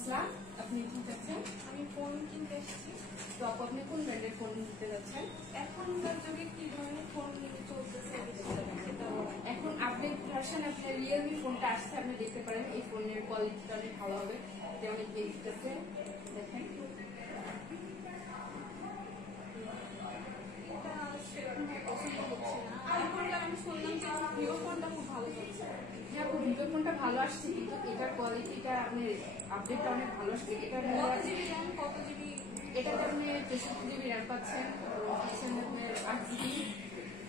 আসসালাম। আপনি কি চাচ্ছেন? আমি ফোন কিনতে এসেছি। তো আপনি কোন ব্র্যান্ডের ফোন নিতে যাচ্ছেন? এখনকার যুগে কি ধরনের ফোন নিয়ে চলতেছে সেটা এখন আপডেট ভার্সন আপনার রিয়েলমি ফোনটা আসছে, আপনি দেখতে পারেন এই ফোনের কোয়ালিটিটা অনেক ভালো হবে। যেমন দেখতেছে, দেখেন এটা সেরকম পছন্দ হচ্ছে না। আইফোনটা আমি শুনলাম যে ভিভো ফোনটা খুব ভালো চলছে। যে আপনার ভিভো ফোনটা ভালো আসছে, কিন্তু এটার কোয়ালিটিটা আপনি আপডেটটা অনেক ভালো আসছে। এটা কত জিবি র্যাম, কত জিবি? এটাতে আপনি 64 জিবি র্যাম পাচ্ছেন, পাচ্ছেন আপনার 8 জিবি,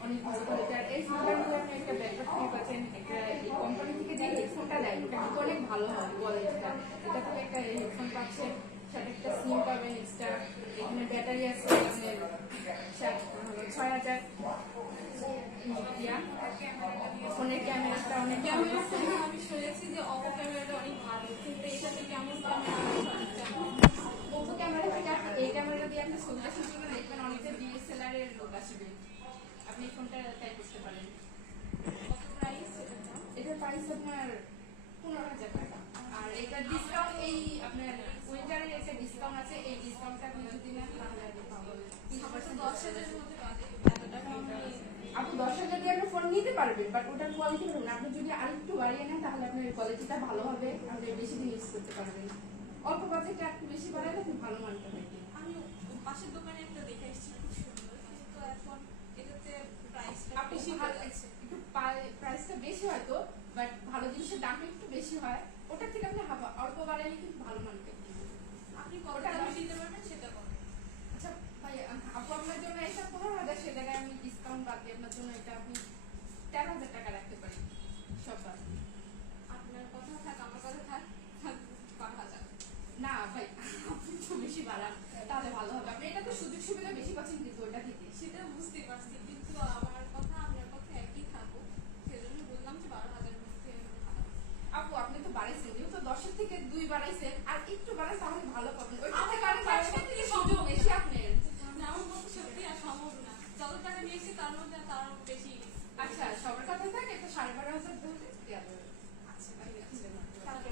অনেক ভালো কোয়ালিটি। আর এই ফোনটার মধ্যে আপনি একটা ব্যাকআপ ফ্রি পাচ্ছেন। একটা কোম্পানি থেকে যে হেডফোনটা দেয় ওটা কিন্তু অনেক ভালো হয় কোয়ালিটিটা। এটা থেকে একটা হেডফোন পাচ্ছেন, সাথে একটা সিম পাবেন এক্সট্রা। এখানে ব্যাটারি আছে আপনার 6000 ফোনের ক্যামেরাটা অনেক ভালো। আমি শুনেছি যে অপো ক্যামেরাটা অনেক ভালো, কিন্তু এটাতে কেমন ক্যামেরা ওপো ক্যামেরা থেকে আপনি এই ক্যামেরা দিয়ে আপনি ছবিটা শুটিং করে দেখবেন অনেকটা ডিএসএলআর এর লুক আসবে। আপনি এই ফোনটা ট্রাই করতে পারেন। কত প্রাইস? এটার প্রাইস আপনার 15,000 টাকা। আর এটা ডিসকাউন্ট, এই আপনার উইন্টারের একটা ডিসকাউন্ট আছে, এই ডিসকাউন্টটা আপনি যদি নেন তাহলে আপনি পাবেন 10,000-এর মধ্যে বাজে এত টাকা আপনি 10,000 দিয়ে একটা ফোন নিতে পারবেন, বাট ওটার কোয়ালিটি ভালো না। আপনি যদি আরেকটু বাড়িয়ে নেন তাহলে আপনার কোয়ালিটিটা ভালো হবে, আপনি বেশি দিন ইউজ করতে পারবেন। অল্প বাজেটে একটু বেশি বাড়ালে আপনি ভালো মানটা পাবেন। আমি পাশের দোকানে একটা দেখে এসেছি, খুব সুন্দর, কিন্তু এখন এটাতে প্রাইসটা আপনি বেশি ভালো লাগছে। একটু প্রাইসটা বেশি হয়তো, বাট ভালো জিনিসের দাম একটু বেশি হয়। ওটার থেকে আপনি অল্প বাড়াইলে কিন্তু ভালো মানটা আপনি কত দামে দিতে পারবেন সেটা বলেন। আচ্ছা ভাই, আপু আপনার জন্য এটা 15,000, সে জায়গায় আমি ডিসকাউন্ট বাদ দিয়ে আপনার জন্য এটা আপনি 13,000 টাকা রাখতে পারি সব বাদ। আপনার কথা থাক, আমার কথা থাক, 12,000। না ভাই, আপনি একটু বেশি বাড়ান তাহলে ভালো হবে। আপনি এটা তো সুযোগ সুবিধা বেশি পাচ্ছেন কিন্তু ওটা থেকে। সেটা বুঝতে পারছি, কিন্তু আমার কথা আপনার কথা একই থাকুক, সেজন্য বললাম যে 12,000-এর মধ্যে ভালো। আপু আপনি তো বাড়াইছেন, যেহেতু 10-এর থেকে 2 বাড়াইছেন, আর একটু বাড়ান তাহলে ভালো পাবেন। ওইটা আমার থেকে আরো কাছে 5 থেকে সুযোগ বেশি আপনার। না, আমার পক্ষে সত্যি আর সম্ভব না। যত টাকা নিয়েছি তার মধ্যে তার বেশি। আচ্ছা সবার কথা থাকে, এটা 12,500 ধরলে আচ্ছা, ঠিক আছে। তাহলে